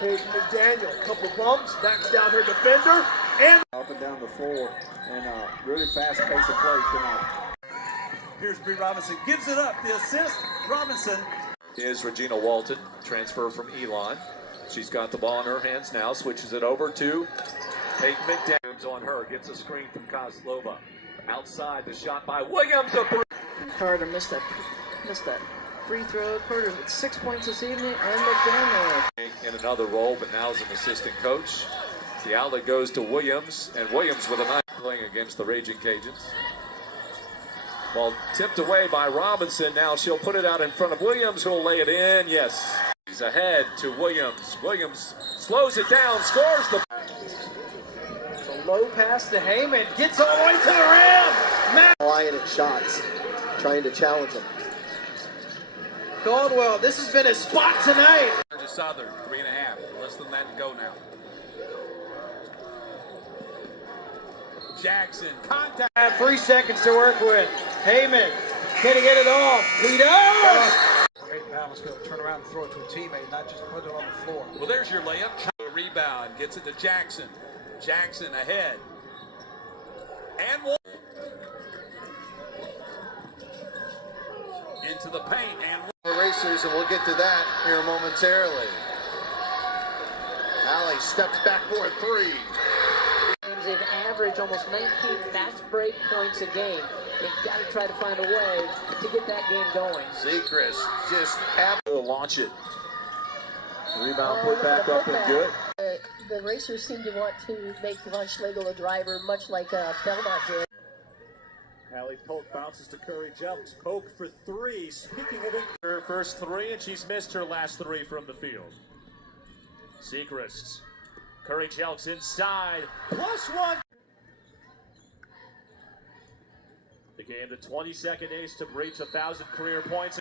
Hayden McDaniel, couple bumps, backs down her defender, and up and down the floor, and really fast pace of play tonight. Here's Bree Robinson, gives it up, the assist, Robinson. Is Regina Walton, transfer from Elon. She's got the ball in her hands now, switches it over to Hayden McDaniel on her, gets a screen from Kozlova. Outside, the shot by Williams. Carter missed that free throw. Carter with 6 points this evening, and McDaniel in another role, but now as an assistant coach. The outlet goes to Williams, and Williams with a nice playing against the Raging Cajuns. Ball tipped away by Robinson. Now she'll put it out in front of Williams, who'll lay it in. Yes, he's ahead to Williams. Williams slows it down, scores the. a low pass to Heyman, gets all the way to the rim. Lying at shots, trying to challenge him. Caldwell, this has been his spot tonight. To Southern, 3.5, less than that to go now. Jackson, contact. 3 seconds to work with. Heyman, can he get it off? He does! Great balance, be able to turn around and throw it to a teammate, not just put it on the floor. Well, there's your layup. Rebound, gets it to Jackson. Jackson ahead. And one. Into the paint and The Racers, and we'll get to that here momentarily. Alley steps back for a three. they've averaged almost 19 fast break points a game. They've got to try to find a way to get that game going. Sechrist just will launch it. Rebound put back up and good. The Racers seem to want to make Von Schlegel a driver, much like Belmont did. Allie Polk bounces to Curry Jelks. Polk for three. Speaking of it, her first three, and she's missed her last three from the field. Sechrist. Curry Jelks inside. +1. The game, the 22nd ace to reach 1,000 career points.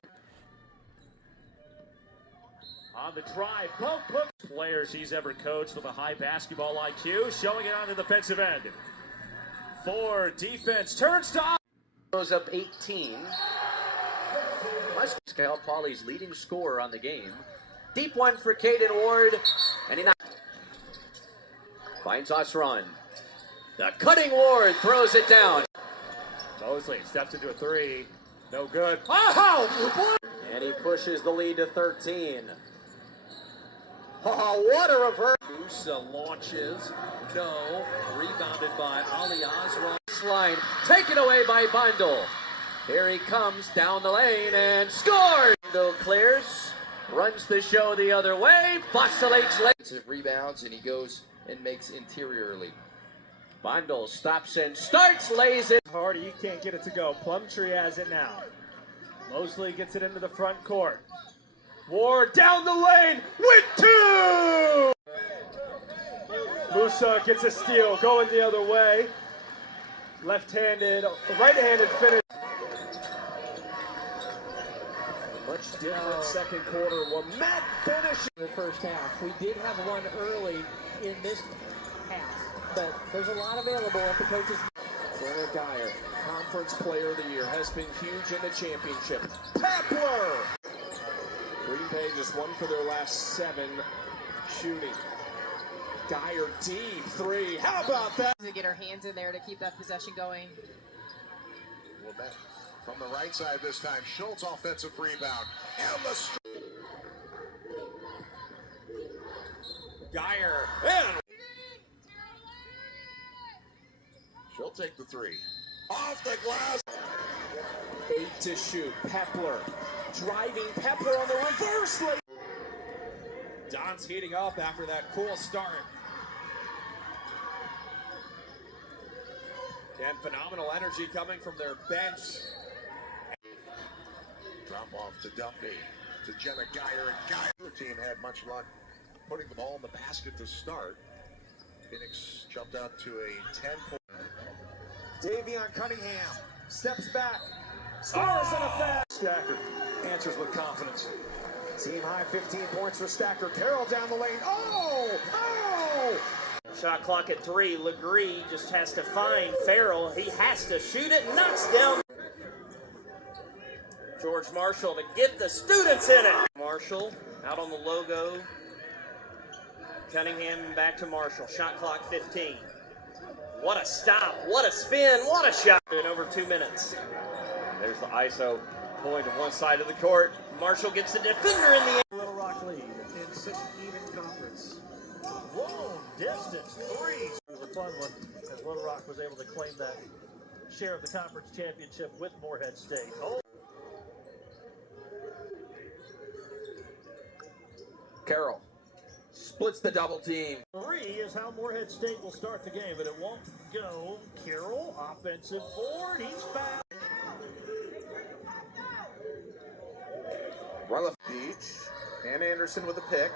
On the drive, Polk player she's ever coached with a high basketball IQ, showing it on the defensive end. For defense, turns to goes up 18. Cal Poly's leading scorer on the game. Deep one for Caden Ward, and he finds Osron. The cutting Ward throws it down. Mosley steps into a three. No good. Oh! And he pushes the lead to 13. Oh, what a reverse. Musa launches. No. Rebounded by Ali Osron. Line taken away by Bundle. Here he comes down the lane and scores. Bundle clears, runs the show the other way, vacillates late. Rebounds, and he goes and makes interiorly. Bundle stops and starts, lays it. Hardy, you can't get it to go. Plumtree has it now. Mosley gets it into the front court. Ward down the lane with two! Musa gets a steal, going the other way. Left-handed, right-handed finish. Much different second quarter. Matt finish The first half. We did have one early in this half, but there's a lot available at the coaches. Brenna Geyer, Conference Player of the Year, has been huge in the championship. Papler! Green Bay just won for their last 7 shooting. Geyer deep three. How about that? To get her hands in there to keep that possession going. Well, that from the right side this time. Schultz offensive rebound. And the Geyer. And she'll take the three. Off the glass. 8 to shoot. Pepler. Driving Pepler on the reverse lane. Don's heating up after that cool start. And phenomenal energy coming from their bench. Drop off to Duffy, to Jenna Geyer, and Geyer. The team had much luck putting the ball in the basket to start. Phoenix jumped out to a 10-point. Davion Cunningham steps back, scores in a fast. Stacker answers with confidence. Team high 15 points for Stacker. Carroll down the lane. Oh! Oh! Shot clock at 3. Legree just has to find Farrell. He has to shoot it. Knocks down. George Marshall to get the students in it. Marshall out on the logo. Cunningham back to Marshall. Shot clock 15. What a stop. What a spin. What a shot. In over 2 minutes. There's the ISO pulling to one side of the court. Marshall gets the defender in the end. Little Rock lead in such an even conference. Whoa, distance, three. It was a fun one as Little Rock was able to claim that share of the conference championship with Morehead State. Oh. Carroll splits the double team. 3 is how Morehead State will start the game, but it won't go. Carroll, offensive board, he's back. Rutherford Beach and Anderson with a pick.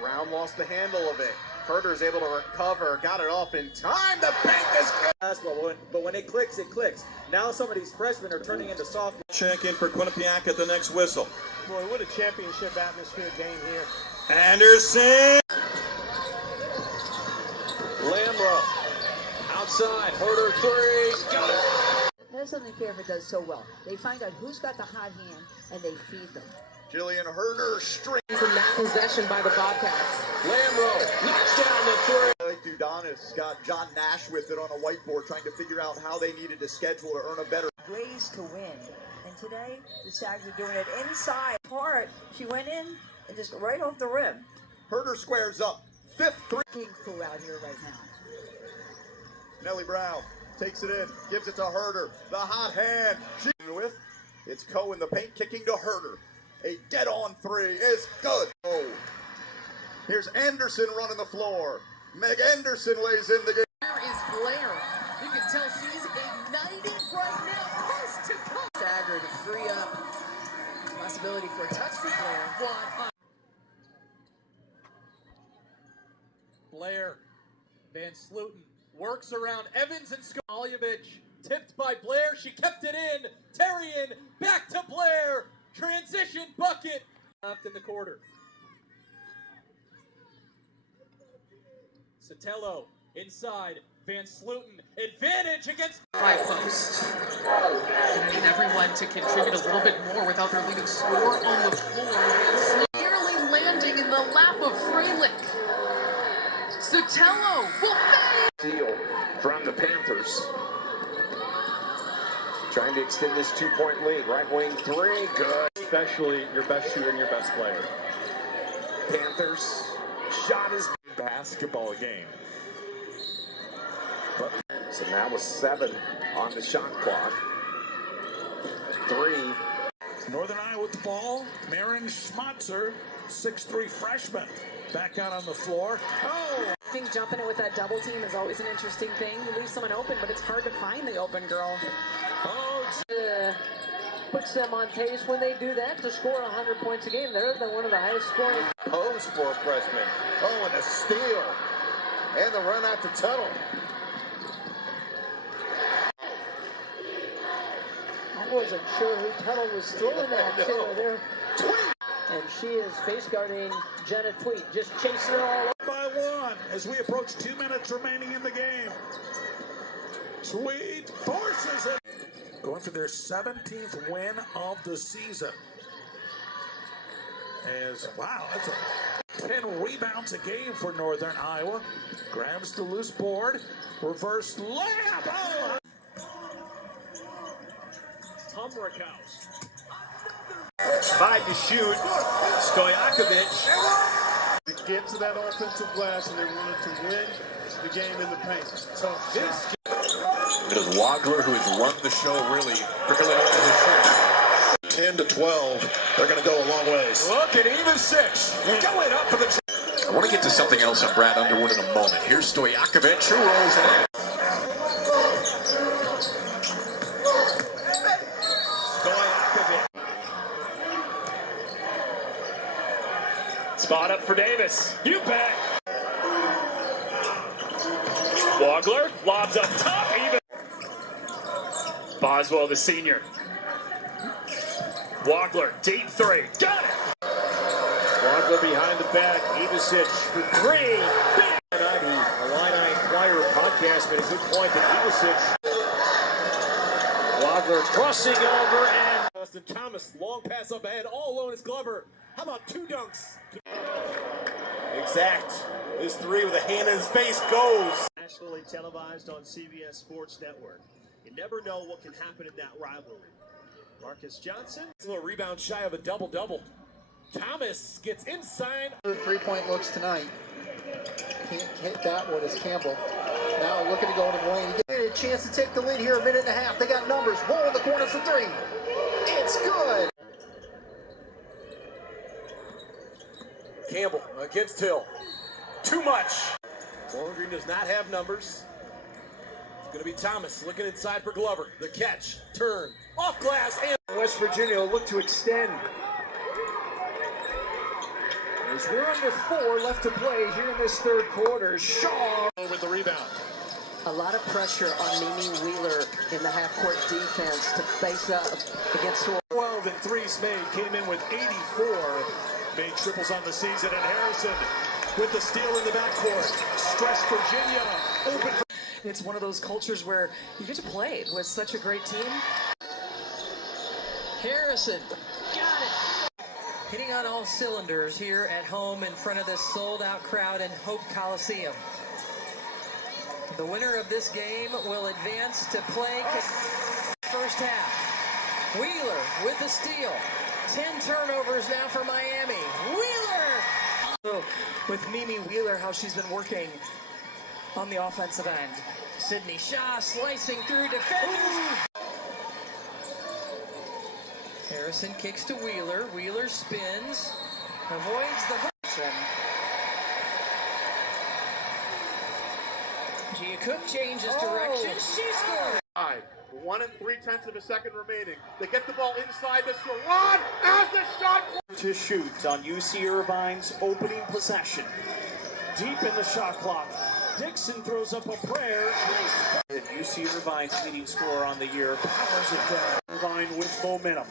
Brown lost the handle of it. Herder is able to recover, got it off in time. The bank is good. Basketball, but when it clicks, it clicks. Now some of these freshmen are turning into sophomores. Check in for Quinnipiac at the next whistle. Boy, what a championship atmosphere game here. Anderson! Lambro. Outside. Herder 3. Got it. That's something Fairfield does so well. They find out who's got the hot hand, and they feed them. Jillian Herder string. From that possession by the Bobcats. Lambro knocks down the 3. Dudonis got John Nash with it on a whiteboard trying to figure out how they needed to schedule to earn a better. Ways to win. And today, the Sags are doing it inside. Part, she went in and just right off the rim. Herder squares up. 5th 3. King crew out here right now. Nellie Brown takes it in, gives it to Herder. The hot hand. With it's Coe in the paint, kicking to Herder. A dead-on 3 is good. Oh, here's Anderson running the floor. Meg Anderson lays in the game. Where is Blair? You can tell she's ignited right now. Post to come. Stagger to free up. Possibility for a touch for Blair. Blair. Van Sluten works around Evans and Skoljevich. Tipped by Blair. She kept it in. Terrian back to Blair. Transition bucket. Left in the quarter. Sotelo inside. Van Sluten. Advantage against. High post. I need everyone to contribute a little bit more without their leading scorer on the floor. Nearly landing in the lap of Freilich. Sotelo will fade. Deal from the Panthers. Trying to extend this 2-point lead. Right wing 3, good. Especially your best shooter and your best player. Panthers shot is basketball game. But, so now with 7 on the shot clock. 3. Northern Iowa with the ball. Marin Schmatzer, 6'3" freshman, back out on the floor. Oh! I think jumping it with that double team is always an interesting thing. You leave someone open, but it's hard to find the open girl. Puts them on pace when they do that to score 100 points a game. They're one of the highest scoring. Pose for a freshman. Oh, and a steal. And the run out to Tuttle. I wasn't sure who Tuttle was throwing that to there. And she is face guarding Jenna Tweet, just chasing her all over. By 1 as we approach 2 minutes remaining in the game. Tweet forces it. Going for their 17th win of the season. Wow, that's 10 rebounds a game for Northern Iowa. Grabs the loose board. Reverse layup. Oh. Humrickhouse. 5 to shoot. Stojakovic. To get to that offensive glass, and they wanted to win the game in the paint. So this. It is Wagler who has run the show really on his show. 10 to 12. They're going to go a long ways. Look at even 6. Going up for the. I want to get to something else on Brad Underwood in a moment. Here's Stojakovic who rolls in. Spot up for Davis. You bet. Wagler lobs up top. Even. Boswell, the senior. Wagler, deep 3. Got it. Wagler behind the back. Ivasic for 3. Illini Inquirer podcast made a good point that Ivasic. Wagler crossing over and Austin Thomas. Long pass up ahead. All alone is Glover. How about 2 dunks? Exact. His three with a hand in his face goes. Nationally televised on CBS Sports Network. You never know what can happen in that rivalry. Marcus Johnson. A little rebound shy of a double-double. Thomas gets inside. 3-point looks tonight. Can't hit that one as Campbell. Now looking to go into the lane. He get a chance to take the lead here, a minute and a half. They got numbers. Roll in the corner for three. It's good. Campbell against Hill. Too much. Bowling Green does not have numbers. It's going to be Thomas looking inside for Glover. The catch, turn, off glass, and West Virginia will look to extend. As we're under 4 left to play here in this third quarter. Shaw with the rebound. A lot of pressure on Mimi Wheeler in the half-court defense to face up against 12 and threes made. Came in with 84. Made triples on the season. And Harrison with the steal in the backcourt. Stressed Virginia. Open for... It's one of those cultures where you get to play with such a great team. Harrison, got it. Hitting on all cylinders here at home in front of this sold-out crowd in Hope Coliseum. The winner of this game will advance to play first half. Wheeler with the steal. 10 turnovers now for Miami. Wheeler! With Mimi Wheeler, how she's been working on the offensive end. Sydney Shaw slicing through defenders. Harrison kicks to Wheeler. Wheeler spins. Avoids the hook. Gia Cook changes direction. She scores. 1 3/10 of a second remaining. They get the ball inside the Sharon as the shot To shoot on UC Irvine's opening possession. Deep in the shot clock. Dixon throws up a prayer. And UC Irvine's leading scorer on the year powers it down. Irvine with momentum.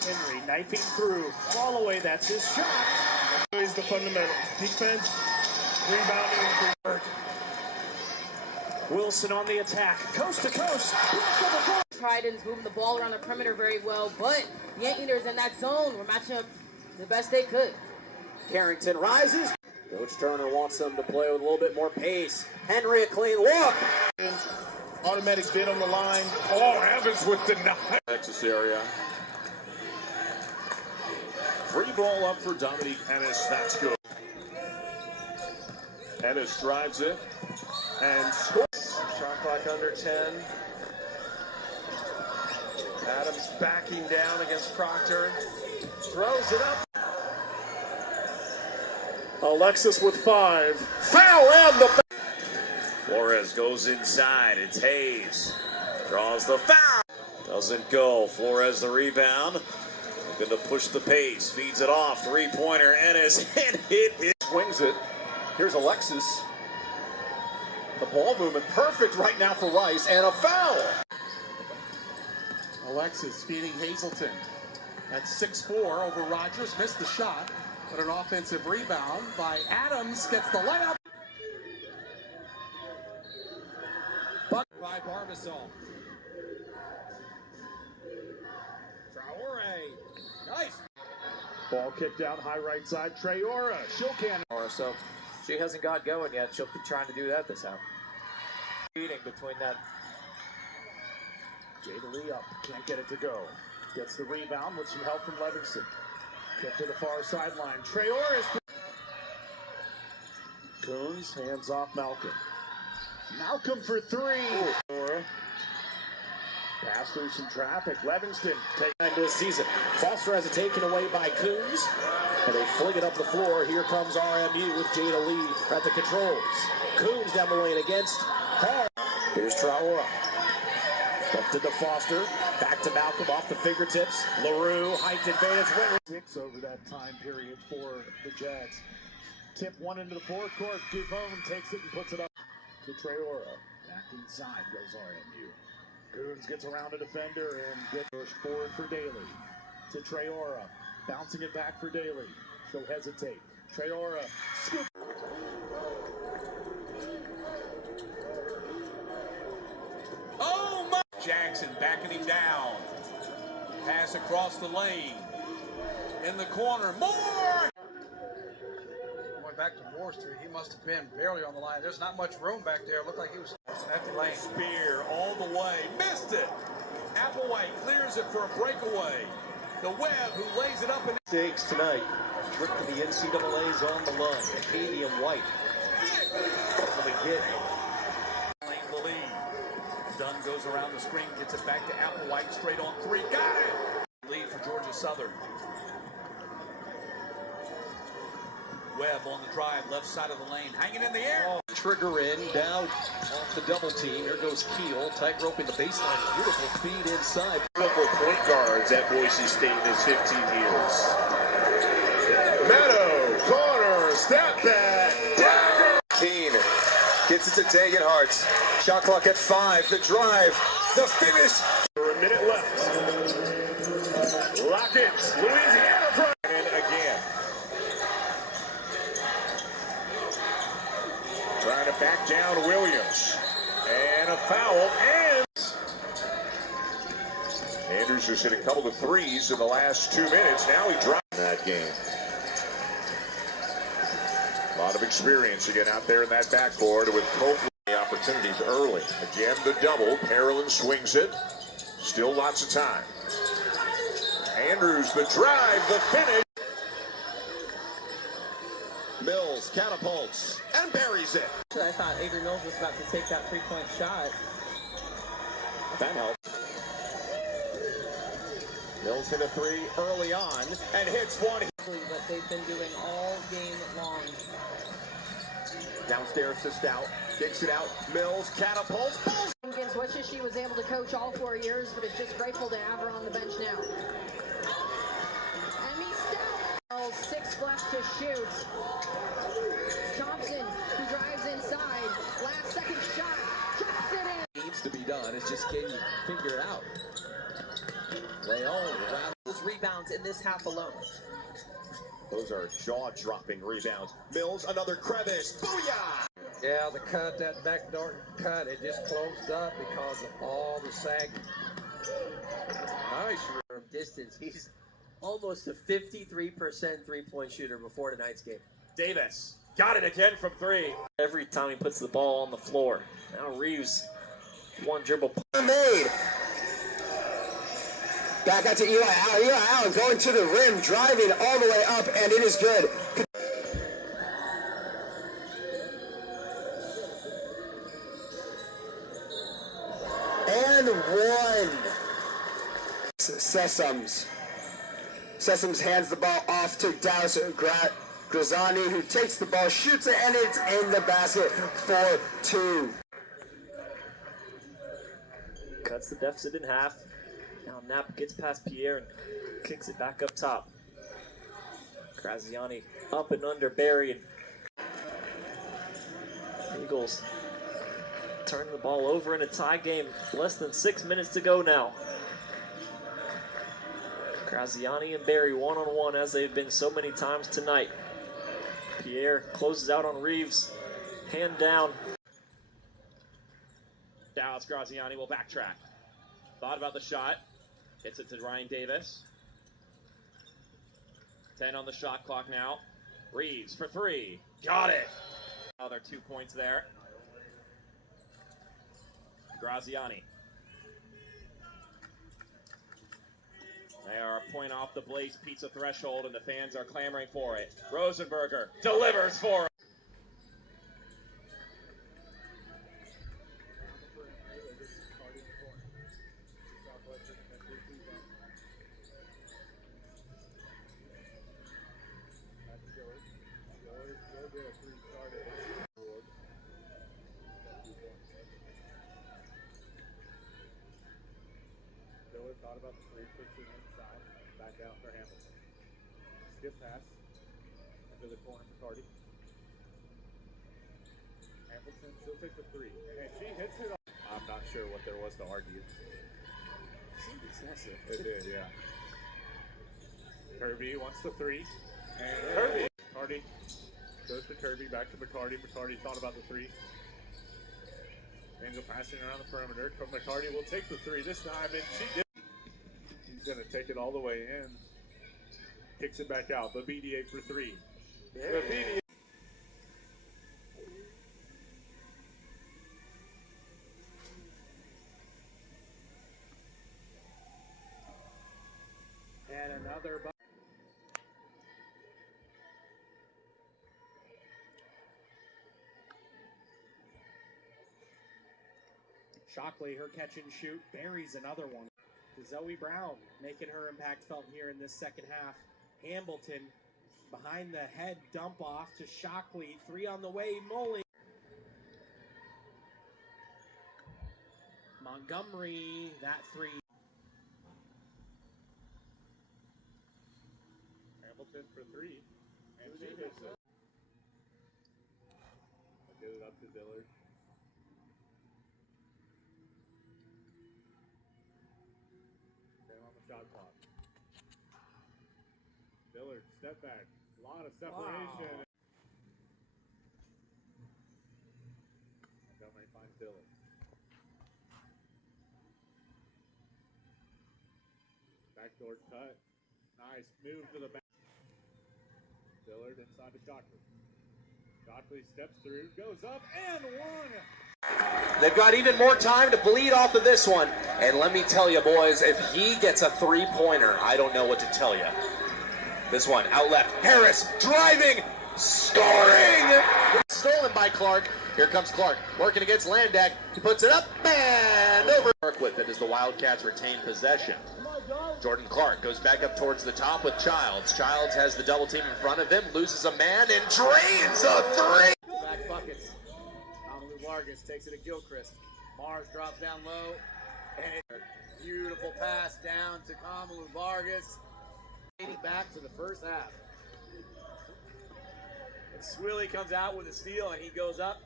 Henry knifing through. Fall away, that's his shot. Is the fundamental. Defense, rebounding. Wilson on the attack. Coast to coast. Tridents moving the ball around the perimeter very well, but the Yankees in that zone were matching up the best they could. Carrington rises. Coach Turner wants them to play with a little bit more pace. Henry a clean look. Automatic bid on the line. Oh, Evans with the knife. Texas area. Free ball up for Dominique Ennis. That's good. Ennis drives it and scores. Shot clock under 10. Adams backing down against Proctor. Throws it up. Alexis with 5. Foul and the Flores goes inside. It's Hayes. Draws the foul. Doesn't go. Flores the rebound. Looking to push the pace. Feeds it off. Three-pointer. Ennis. And it swings it. Here's Alexis. The ball movement perfect right now for Rice, and a foul. Alexis feeding Hazleton. At 6'4" over Rogers. Missed the shot. But an offensive rebound by Adams. Gets the layup. Buck by Barbasol. Traore. Nice. Ball kicked out high right side. Traore. Shilcan. So she hasn't got going yet. She'll be trying to do that this half. Beating between that. Jada Lee up. Can't get it to go. Gets the rebound with some help from Levinson. Get to the far sideline. Traore is. Coons hands off Malcolm. Malcolm for 3. Pass through some traffic. Levinston take this season. Foster has it taken away by Coons. And they fling it up the floor. Here comes RMU with Jada Lee at the controls. Coons down the lane against Hall. Here's Traore. Up to Foster. Back to Malcolm off the fingertips. LaRue, height advantage. 6 over that time period for the Jags. Tip one into the forecourt. Dubone takes it and puts it up to Traore. Back inside goes RMU. Coons gets around a defender and gets pushed forward for Daly. To Traore. Bouncing it back for Daly. She'll hesitate. Traore. Scoop. Oh my! Jackson backing him down. Pass across the lane. In the corner. More! Going back back to Moore Street. He must have been barely on the line. There's not much room back there. It looked like he was an empty lane. Spear all the way, missed it. Applewhite clears it for a breakaway. The Webb who lays it up and Stakes tonight. A trip to the NCAA's on the line. Acadian White. Coming hit. The lead. Dunn goes around the screen, gets it back to Applewhite, straight on three. Got it! Lead for Georgia Southern. Webb on the drive, left side of the lane, hanging in the air. Trigger in, down off the double team. Here goes Keel, tight roping the baseline. Beautiful feed inside. Beautiful point guards at Boise State in his 15 years. Meadow, corner, step back, dagger. Keene gets it to Dagan Hart. Shot clock at 5. The drive, the finish. For a minute left. Lockett, Louisiana, and again. Trying to back down Williams. And a foul, and Andrews has hit a couple of threes in the last 2 minutes. Now he dropped that game. A lot of experience again out there in that backcourt with Copeland. Opportunities early. Again, the double. Carolyn swings it. Still lots of time. Andrews, the drive, the finish. Mills catapults and buries it. I thought Avery Mills was about to take that three-point shot. That helped. Mills hit a three early on and hits one. What they've been doing all game long. Downstairs to Stout. Kicks it out. Mills catapults. Jenkins wishes she was able to coach all 4 years, but is just grateful to have her on the bench now. Emmy Stout. 6 left to shoot. Thompson, who drives inside. Last second shot. Drops it in. Needs to be done. It's just can you figure it out. Leon, those rebounds in this half alone. Those are jaw-dropping rebounds. Mills, another crevice. Booyah! Yeah, the cut, that backdoor cut, it just closed up because of all the sag. Nice from distance. He's almost a 53% three-point shooter before tonight's game. Davis got it again from 3. Every time he puts the ball on the floor. Now Reeves, one dribble. Made. Back out to Eli Allen. Eli Allen going to the rim, driving all the way up, and it is good. And one. Sessoms. Sessoms hands the ball off to Dallas Grazani, who takes the ball, shoots it, and it's in the basket for 2. Cuts the deficit in half. Now Knapp gets past Pierre and kicks it back up top. Graziani up and under Barry. Eagles turn the ball over in a tie game. Less than 6 minutes to go now. Graziani and Barry one-on-one as they've been so many times tonight. Pierre closes out on Reeves. Hand down. Dallas Graziani will backtrack. Thought about the shot. Hits it to Ryan Davis. 10 on the shot clock now. Reeves for 3. Got it. Another 2 points there. Graziani. They are a point off the Blaze Pizza threshold, and the fans are clamoring for it. Rosenberger delivers for him. Thought about the 360 inside, back out for Hamilton. Skip pass into the corner for Cardi. Hamilton, she'll take the 3, and she hits it. I'm not sure what there was to argue. Seemed excessive. It did, yeah. Kirby wants the 3, and Kirby. Cardi goes to Kirby, back to McCarty. McCarty thought about the 3. Angel passing around the perimeter. McCarty will take the 3 this time, and she did. He's going to take it all the way in. Kicks it back out. The BDA for 3. The BDA. Shockley, her catch and shoot, buries another one. Zoe Brown making her impact felt here in this second half. Hamilton behind the head dump off to Shockley. 3 on the way, Moley. Montgomery, that 3. Hamilton for 3. And she hits it. I'll get it up to Dillard. On the shot clock. Dillard, step back. A lot of separation. Wow. Montgomery finds Dillard. Backdoor cut. Nice move to the back. Dillard inside to Shockley. Shockley steps through, goes up, and one. They've got even more time to bleed off of this one. And let me tell you, boys, if he gets a three-pointer, I don't know what to tell you. This one, out left. Harris, driving, scoring! Stolen by Clark. Here comes Clark, working against Landak. He puts it up, and over. Work with it as the Wildcats retain possession. Jordan Clark goes back up towards the top with Childs. Childs has the double team in front of him, loses a man, and drains a 3! Back buckets. Amalu Vargas takes it to Gilchrist. Mars drops down low, and a beautiful pass down to Amalu Vargas. Back to the first half. And Swilly comes out with a steal, and he goes up.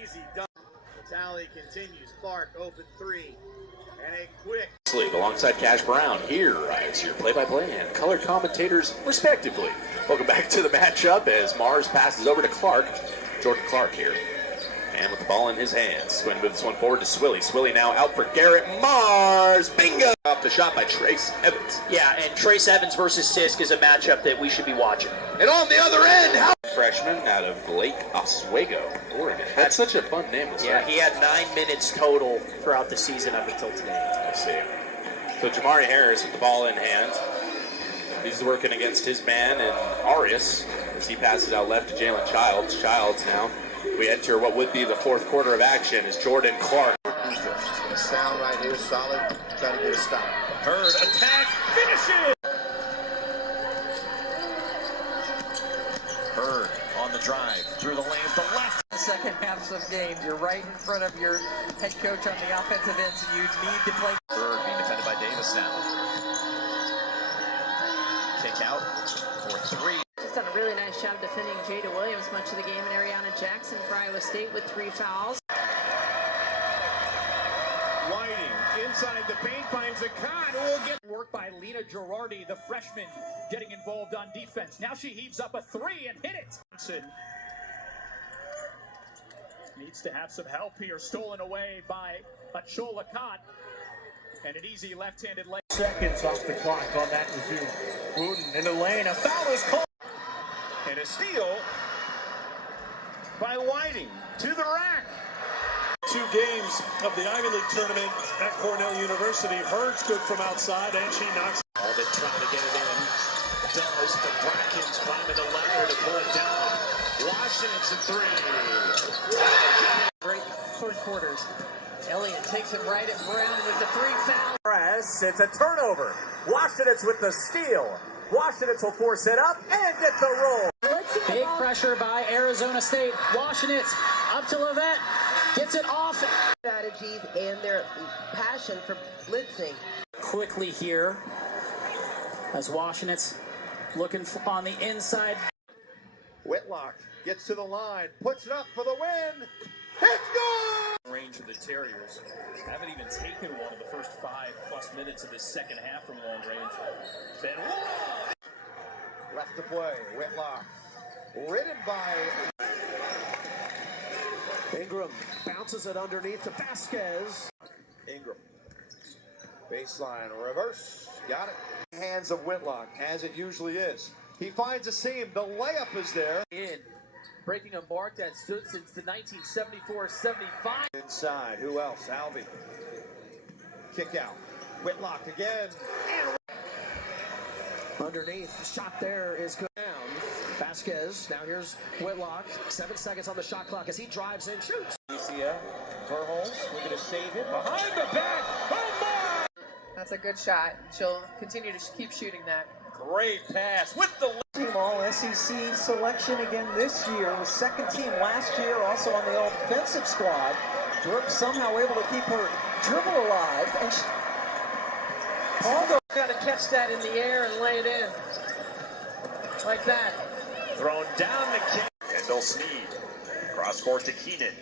Easy done. The tally continues. Clark open 3. And a quick League alongside Cash Brown. Here is your play-by-play and color commentators, respectively. Welcome back to the matchup as Mars passes over to Clark. Jordan Clark here. And with the ball in his hands, going to move this one forward to Swilly. Swilly now out for Garrett. Mars, bingo! Off the shot by Trace Evans. Yeah, and Trace Evans versus Sisk is a matchup that we should be watching. And on the other end, freshman out of Lake Oswego, Oregon. That's such a fun name. Yeah, he had 9 minutes total throughout the season up until today. I see. So Jamari Harris with the ball in hand. He's working against his man and Arias as he passes out left to Jalen Childs. Childs now. We enter what would be the fourth quarter of action as Jordan Clark. Just gonna sound right here, solid, trying to get a stop. Hurd attack, finishes! Hurd on the drive, through the lane, the left. Second halves of games, you're right in front of your head coach on the offensive end, so you need to play. Hurd being defended by Davis now. Kick out for 3. He's done a really nice job defending Jada Williams much of the game, and Ariana Jackson for Iowa State with 3 fouls. Whiting inside the paint finds a cut. Will get work by Lena Girardi, the freshman, getting involved on defense. Now she heaves up a 3 and hit it. Needs to have some help here. Stolen away by Achola Kott. And an easy left-handed leg. Seconds off the clock on that resume. Wooten in the lane. A foul is called. And a steal by Whiting to the rack. 2 games of the Ivy League tournament at Cornell University. Hurd's good from outside, and she knocks. All they trying to get it in. Does the Brackens climbing the ladder to pull it down. Washington's a 3. Great third quarters. Elliott takes it right at Brown with the 3 foul. It's a turnover. Washington's with the steal. Washington's will force it up and get the roll. Big pressure by Arizona State. Washington's up to Levette. Gets it off. Strategies and their passion for blitzing. Quickly here as Washington's looking on the inside. Whitlock gets to the line, puts it up for the win. It's good! Range of the Terriers haven't even taken one of the first 5+ minutes of this second half from long range. Benoit! Left to play, Whitlock. Ridden by Ingram bounces it underneath to Vasquez. Ingram. Baseline reverse. Got it. Hands of Whitlock, as it usually is. He finds a seam. The layup is there. Breaking a mark that stood since the 1974-75. Inside. Who else? Alvey. Kick out. Whitlock again. Underneath. The shot there is good. Down. Vasquez. Now here's Whitlock. 7 seconds on the shot clock as he drives in, shoots. UCF Verholz looking to save it behind the back. Oh my! That's a good shot. She'll continue to keep shooting that. Great pass with the team all SEC selection again this year. Was second team last year, also on the offensive squad. Brooks somehow able to keep her dribble alive, and Paul got to catch that in the air and lay it in like that. Thrown down to Kendall Sneed. Cross court to Keenan.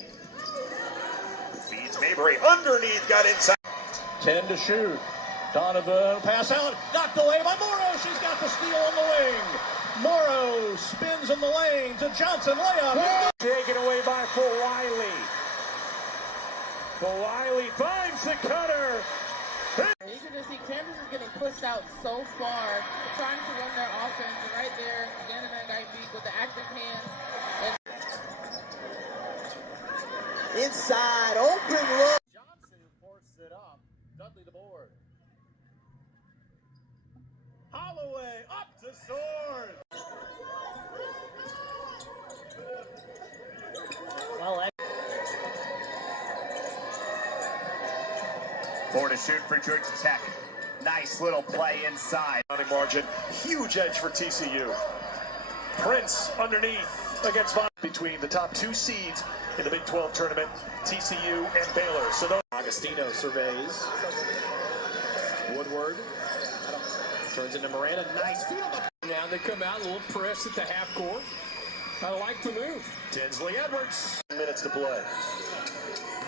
Feeds Mabry underneath, got inside. 10 to shoot. Donovan pass out, knocked away by Morrow. She's got the steal on the wing. Morrow spins in the lane to Johnson layup. Taken away by Fulwiley. Fulwiley finds the cutter. You can just see Kansas is getting pushed out so far, trying to run their offense. And right there, Gannon got beat with the active hand. Inside, open look. Johnson forced it up. Dudley the board. Holloway up to Sword. Well, 4 to shoot for Georgia Tech. Nice little play inside. Margin, huge edge for TCU. Prince underneath against Von between the top 2 seeds in the Big 12 tournament, TCU and Baylor. So Agostino surveys. Woodward turns into Miranda. Nice field. Now they come out, a little press at the half court. I like the move. Tinsley Edwards. Minutes to play.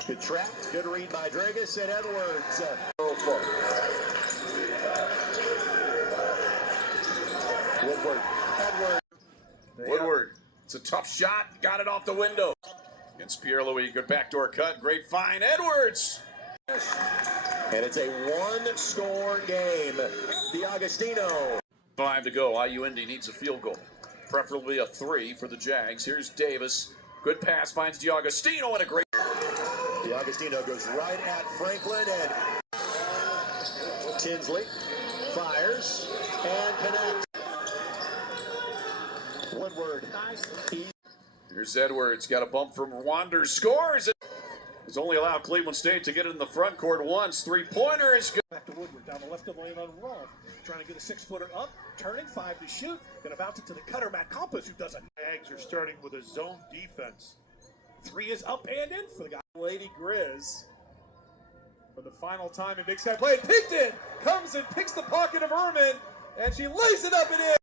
Good trap, good read by Dragus and Edwards. Woodward. It's a tough shot. Got it off the window. Against Pierre-Louis. Good backdoor cut. Great find. Edwards. And it's a 1-score game. DiAgostino. 5 to go. IU Indy needs a field goal. Preferably a 3 for the Jags. Here's Davis. Good pass. Finds DiAgostino and a great... DiAgostino goes right at Franklin and Tinsley fires and connects. Woodward. Here's Edwards. Got a bump from Wander. Scores. He's only allowed Cleveland State to get it in the front court once. 3-pointer is good. Back to Woodward down the left of the lane on Rolf. Trying to get a 6-footer up. Turning 5 to shoot. Gonna bounce it to the cutter, Matt Compass, who does it. Jags are starting with a zone defense. 3 is up and in for the guy. Lady Grizz for the final time in Big Sky play. Picton comes and picks the pocket of Ehrman, and she lays it up and in.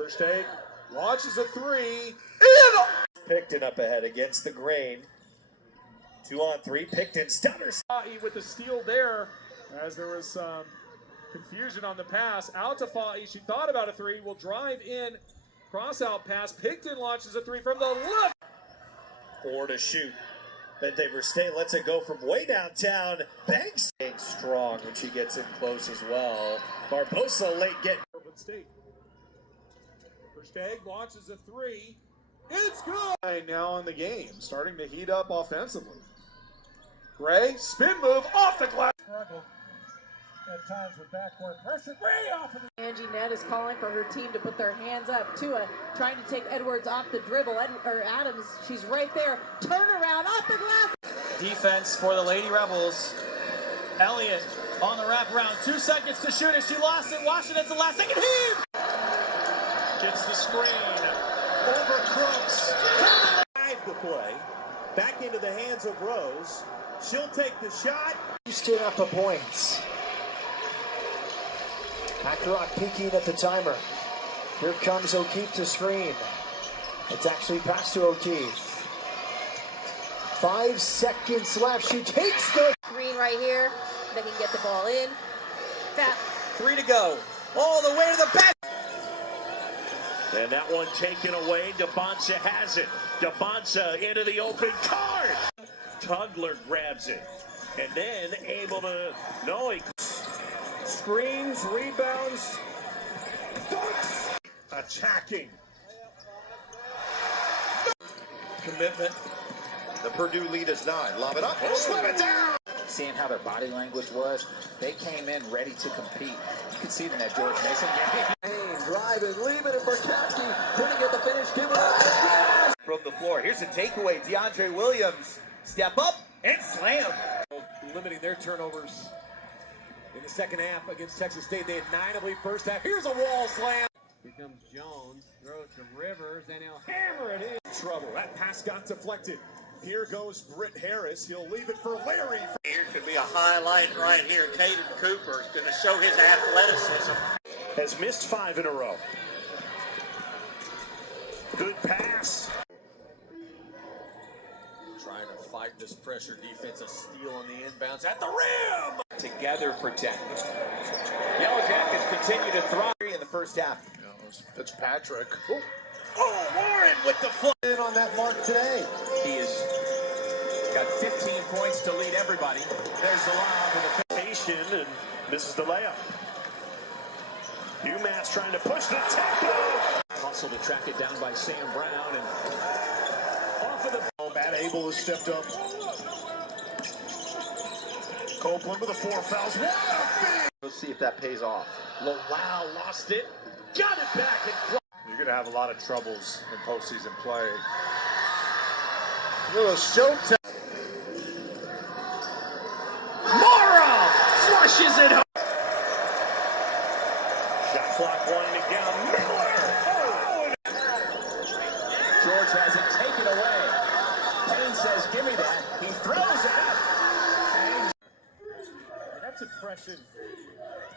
Versteeg launches a 3. In! Picton up ahead against the grain. 2 on 3. Picton stutters. With the steal there, as there was some confusion on the pass. Out to Fa'i. She thought about a 3. Will drive in. Cross out pass. Picton launches a 3 from the left. 4 to shoot. Bente Versteeg lets it go from way downtown. Banks being strong when she gets in close as well. Barbosa late get. State. Versteeg launches a 3. It's good. Now in the game, starting to heat up offensively. Gray spin move off the glass. Struggle at times with backcourt pressure. Gray off of the... Angie Nett is calling for her team to put their hands up. Tua trying to take Edwards off the dribble. Adams, she's right there. Turnaround off the glass. Defense for the Lady Rebels. Elliott on the wraparound. 2 seconds to shoot it. She lost it. Washington's the last second heave. Gets the screen. Over Crooks. 5 to play. Back into the hands of Rose. She'll take the shot. Houston up a points. Ackrock peeking at the timer. Here comes O'Keefe to screen. It's actually passed to O'Keefe. 5 seconds left. She takes the Green right here. They can get the ball in. 3 to go. All the way to the back. And that one taken away. Debonsa has it. Debonsa into the open card. Tugler grabs it. And then able to... No, he... Screens, rebounds, dunks. Attacking. Commitment. The Purdue lead is 9. Lob it up. Slam it down. Seeing how their body language was, they came in ready to compete. You can see it in that George Mason game. Driving, leaving it for Kowski. Putting it at the finish. Give it up. From the floor. Here's a takeaway. DeAndre Williams, step up and slam. Limiting their turnovers in the second half against Texas State. They had 9, I believe, first half. Here's a wall slam. Here comes Jones, throws to Rivers, and he'll hammer it in. Trouble. That pass got deflected. Here goes Britt Harris. He'll leave it for Larry. Here could be a highlight right here. Caden Cooper is going to show his athleticism. Has missed 5 in a row. Good pass. Trying to fight this pressure defense. A steal on the inbounds at the rim. Together for Jackets. Yellow Jackets continue to thrive in the first half. Fitzpatrick. Oh, Warren with the foot. In on that mark today. He has got 15 points to lead everybody. There's the lob and the and misses the layup. UMass trying to push the tempo. Hustle to track it down by Sam Brown and off of the Matt Abel has stepped up. Copeland with the 4 fouls. What a feed! We'll see if that pays off. Wow, lost it. Got it back and You're going to have a lot of troubles in postseason play. little showtime. Mora flushes it home. Shot clock winding down. Miller! Oh! George has it taken away. Payne says, give me that. He throws it up. And that's impressive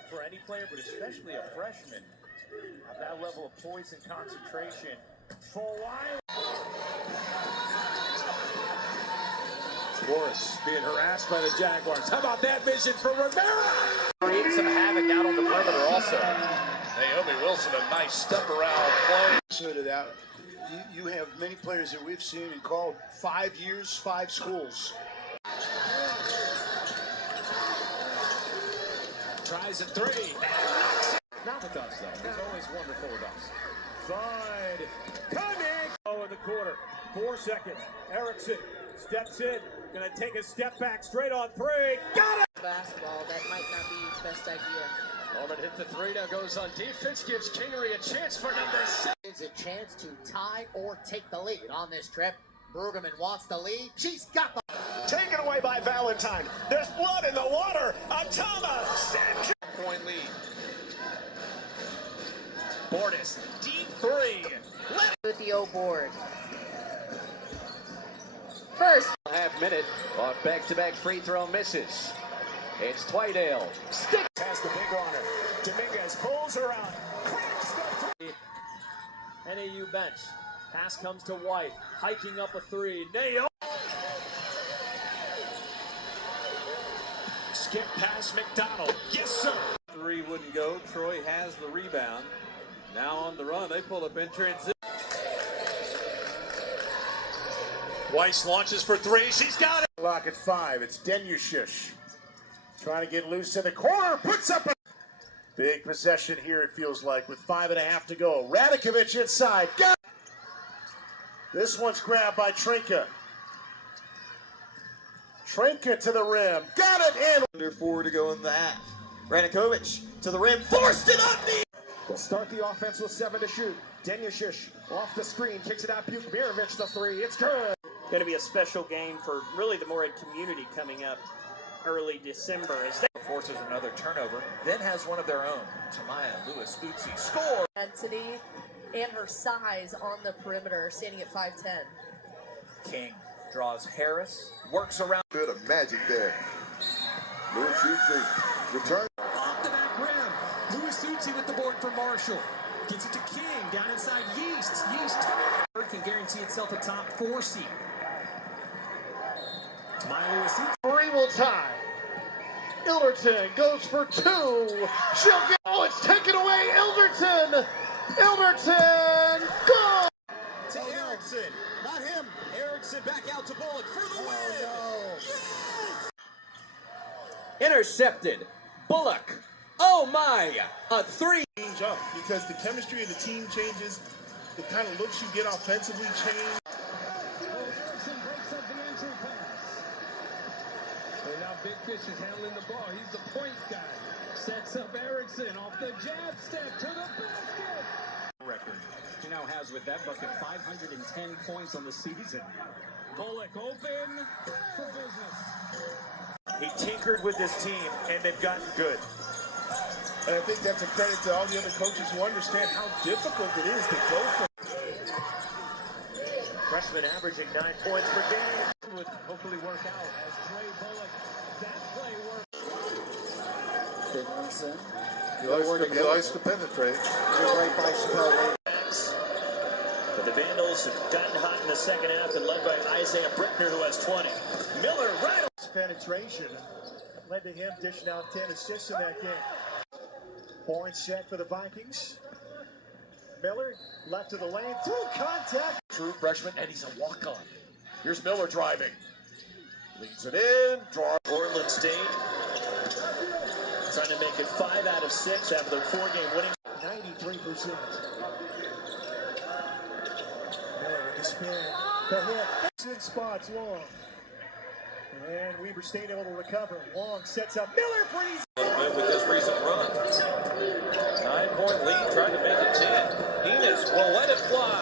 for any player, but especially a freshman. At that level of poise and concentration for a while. Morris being harassed by the Jaguars. How about that vision for Rivera? Create some havoc out on the perimeter also. Naomi Wilson, a nice step around play. So to that, you have many players that we've seen and called 5 years, 5 schools. Tries a 3. Not with us, though. It's always wonderful with us. Side. Coming! Oh, in the quarter. 4 seconds. Erickson steps in. Gonna take a step back. Straight on 3. Got it! Basketball, that might not be the best idea. Norman hit the 3. Now goes on defense. Gives Kingery a chance for number 7. It's a chance to tie or take the lead on this trip. Brueggemann wants the lead. She's got the... Taken away by Valentine. There's blood in the water. Atama. Point lead. Bortis, deep 3. With the O board. First. Half minute, but back-to-back free throw misses. It's Twydale. Stick. Has the big runner. Dominguez pulls her out. NAU bench. Pass comes to White. Hiking up a 3. Nayo. Skip past McDonald. Yes, sir. 3 wouldn't go. Troy has the rebound. Now on the run. They pull up in transition. Weiss launches for 3. She's got it. Lock at 5. It's Denyushish. Trying to get loose in the corner. Puts up a big possession here, it feels like, with 5.5 to go. Radakovich inside. Got it. This one's grabbed by Trinka. Trinka to the rim. Got it in. Under 4 to go in the half. Radakovich to the rim. Forced it up. They'll start the offense with 7 to shoot. Denyushish off the screen. Kicks it out. Bukmirovic the 3. It's good. Going to be a special game for really the Morehead community coming up early December. As they forces another turnover, then has one of their own. Tamaya Lewis Utsi score. Intensity and her size on the perimeter, standing at 5'10". King draws Harris, works around. Bit of magic there. Lewis Utsi return. Off the back rim. Lewis Utsi with the board for Marshall. Gets it to King, down inside Yeast. Yeast can guarantee itself a top 4 seed. Three will tie. Ilderton goes for 2. She'll get. Oh, it's taken away. Ilderton. Ilderton. Go. To Erickson. Not him. Erickson back out to Bullock for the win. Yes. Intercepted. Bullock. Oh my. A 3. Change up because the chemistry of the team changes. The kind of looks you get offensively change. Big Fish is handling the ball. He's the point guy. Sets up Erickson off the jab step to the basket. Record. He now has with that bucket 510 points on the season. Bullock open for business. He tinkered with this team, and they've gotten good. And I think that's a credit to all the other coaches who understand how difficult it is to go from. Freshman averaging 9 points per game. Would hopefully work out as Trey Bullock. That play worked. Finlinson. He likes to penetrate. Right by Chappelle. But the Vandals have gotten hot in the second half and led by Isaiah Brickner, who has 20. Miller right on. Penetration led to him dishing out 10 assists in that game. Point set for the Vikings. Miller left to the lane, through contact. True freshman, and he's a walk-on. Here's Miller driving. Leads it in, draw. Portland State trying to make it 5 out of 6 after their 4-game winning. 93%. Miller with the spin. The hit. 6 spots long. And Weber State able to recover. Long sets up Miller for his. A little bit with this recent run. 9-point lead, trying to make it 10. Enos will let it fly.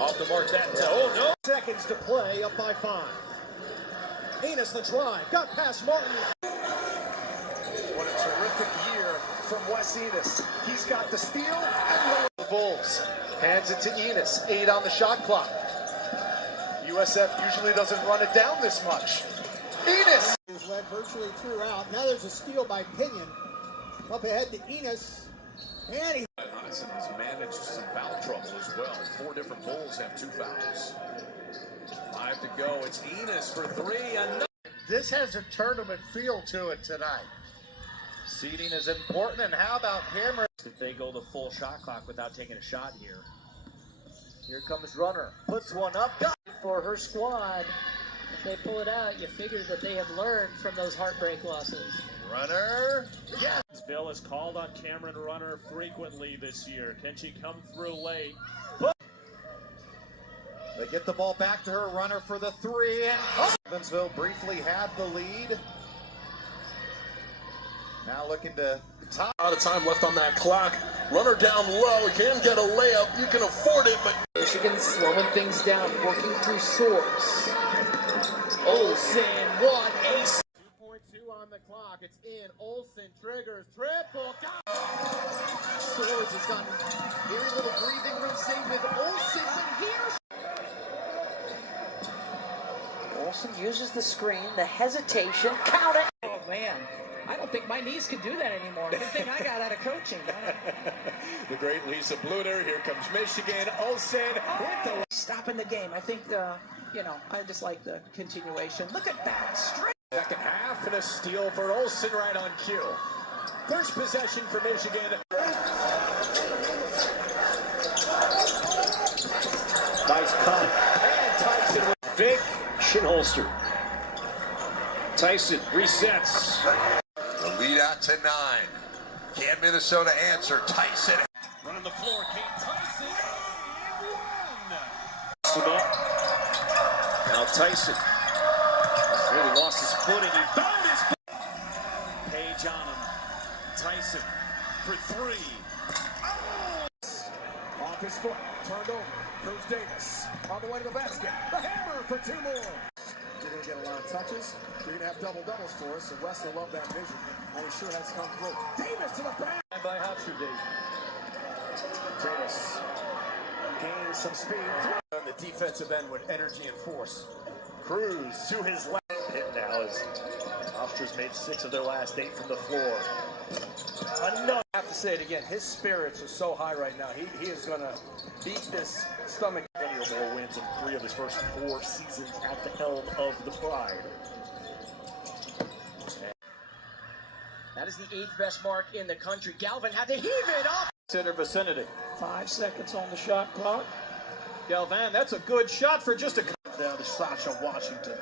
Off the mark that time. Oh, no. Seconds to play, up by 5. Enos the drive, got past Martin. What a terrific year from Wes Enos. He's got the steal and the Bulls. Hands it to Enos. 8 on the shot clock. USF usually doesn't run it down this much. Enos! Is led virtually throughout. Now there's a steal by Pinion. Up ahead to Enos. And he... Hudson has managed some foul trouble as well. 4 different Bulls have 2 fouls. 5 to go. It's Enos for 3. This has a tournament feel to it tonight. Seeding is important, and how about Hammer? If they go the full shot clock without taking a shot here. Here comes Runner. Puts one up. For her squad, if they pull it out, you figure that they have learned from those heartbreak losses. Runner. Yes. Bill has called on Cameron Runner frequently this year. Can she come through late? They get the ball back to her. Runner for the 3. And Evansville briefly had the lead. Now looking to top. Out of time left on that clock. Runner down low. You can get a layup. You can afford it, but Michigan slowing things down, working through Swords. Olsen, what a... 2.2 on the clock. It's in. Olsen triggers. Triple. Swords has gotten very little breathing room. Same with Olsen, but here... Olsen uses the screen, the hesitation, count it. Oh, man. I don't think my knees can do that anymore. Good thing I got out of coaching. the great Lisa Bluter. Here comes Michigan. Olsen with the... Stopping the game. I think, I just like the continuation. Look at that. Straight. Second half and a steal for Olsen right on cue. First possession for Michigan. Nice cut. And Tyson with Vic Shinholster. Tyson resets. The lead out to 9. Can Minnesota answer? Tyson. Running the floor, Kate Tyson. And 1. Now Tyson really lost his footing. He found his Page on him. Tyson for 3. Off his foot. Turned over. Cruz Davis on the way to the basket. The hammer for 2 more. You're going to get a lot of touches. You're going to have double-doubles for us, and Wes will love that vision. And he sure has come through. Davis to the back. And by Hofstra Davis gains some speed. On the defensive end with energy and force. Cruz to his left. Hit now as Hofstra's made 6 of their last 8 from the floor. Enough. I have to say it again. His spirits are so high right now. He is going to beat this stomach. Perennial bowl wins in 3 of his first 4 seasons at the helm of the Pride. That is the 8th best mark in the country. Galvin had to heave it up. Center vicinity. 5 seconds on the shot clock. Galvan, that's a good shot for just a... Down to Sasha Washington.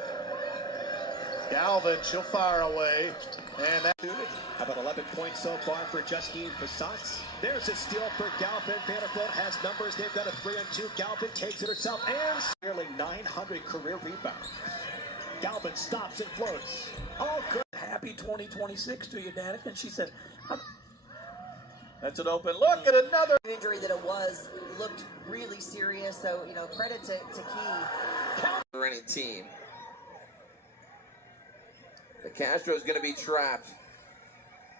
Galvin, she'll fire away. And that... How about 11 points so far for Justine Passats? There's a steal for Galvin. Vanderbilt has numbers. They've got a 3-on-2. Galvin takes it herself and nearly 900 career rebounds. Galvin stops and floats. Oh, good. Happy 2026 to you, Danica. And she said, That's an open look at another injury that it was. Looked really serious, so, you know, credit to Key. For any team. The Castro's going to be trapped.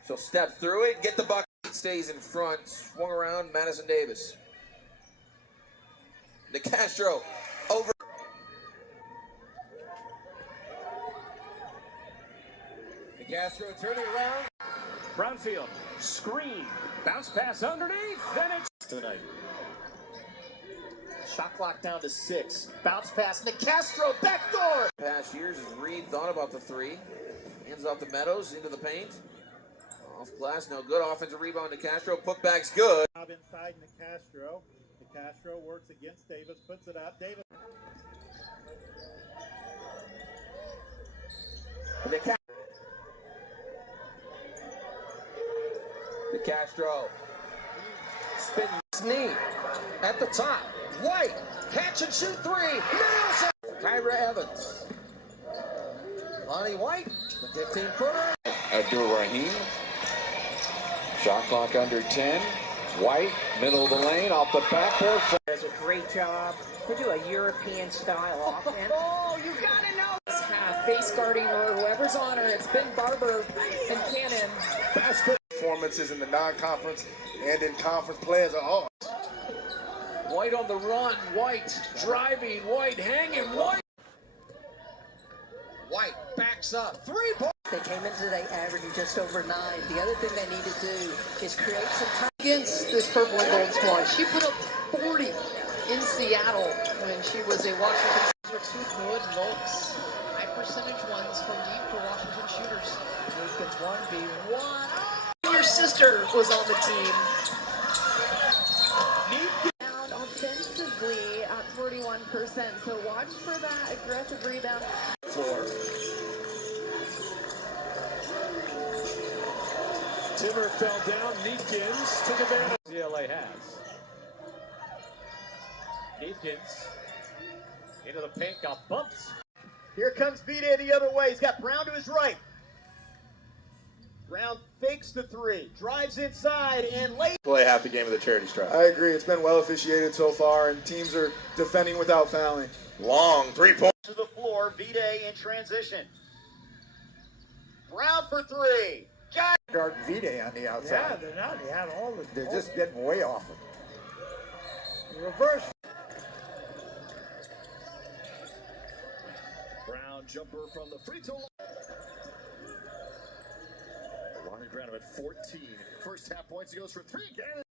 She'll step through it, get the bucket. Stays in front, swung around, Madison Davis. The Castro over. The Castro turning around. Brownfield, screen, bounce pass underneath, then it's tonight. Shot clock down to 6. Bounce pass, Nicastro, backdoor! Past years, as Reed thought about the three. Hands off to Meadows, into the paint. Off glass, no good. Offensive rebound to Castro. Putback's good. Job inside Nicastro. Nicastro works against Davis, puts it up. Davis. Castro. Spin knee at the top. White. Catch and shoot three. Nails it. Kyra Evans. Lonnie White. The 15-footer. Abdur Rahim. Shot clock under 10. White, middle of the lane, off the backboard. Does a great job. They do a European style offense. Oh, you gotta know. Face guarding or whoever's on her. It's been Barber and Cannon. Performances in the non-conference and in conference players are all. White on the run. White driving. White hanging. White. White backs up. 3 points. They came into today averaging just over 9. The other thing they need to do is create some time against this purple and gold squad. She put up 40 in Seattle when she was a Washington. With good looks, high percentage ones from deep for Washington shooters. Jenkins 1v1. Your sister was on the team. Down offensively at 41%. So watch for that aggressive rebound. Floor. Timmer fell down. Neekins took advantage. CLA has. Neekins into the paint, got bumped. Here comes Vita the other way. He's got Brown to his right. Brown fakes the 3, drives inside, and late. Play half the game of the charity stripe. I agree. It's been well officiated so far, and teams are defending without fouling. Long 3-point. To the floor, Vita in transition. Brown for 3. Got Guard Vide on the outside. Yeah, they're not. They have all the. They're just getting way off it. Reverse. Brown jumper from the free throw line. Ronnie Brown at 14. First half points, he goes for 3.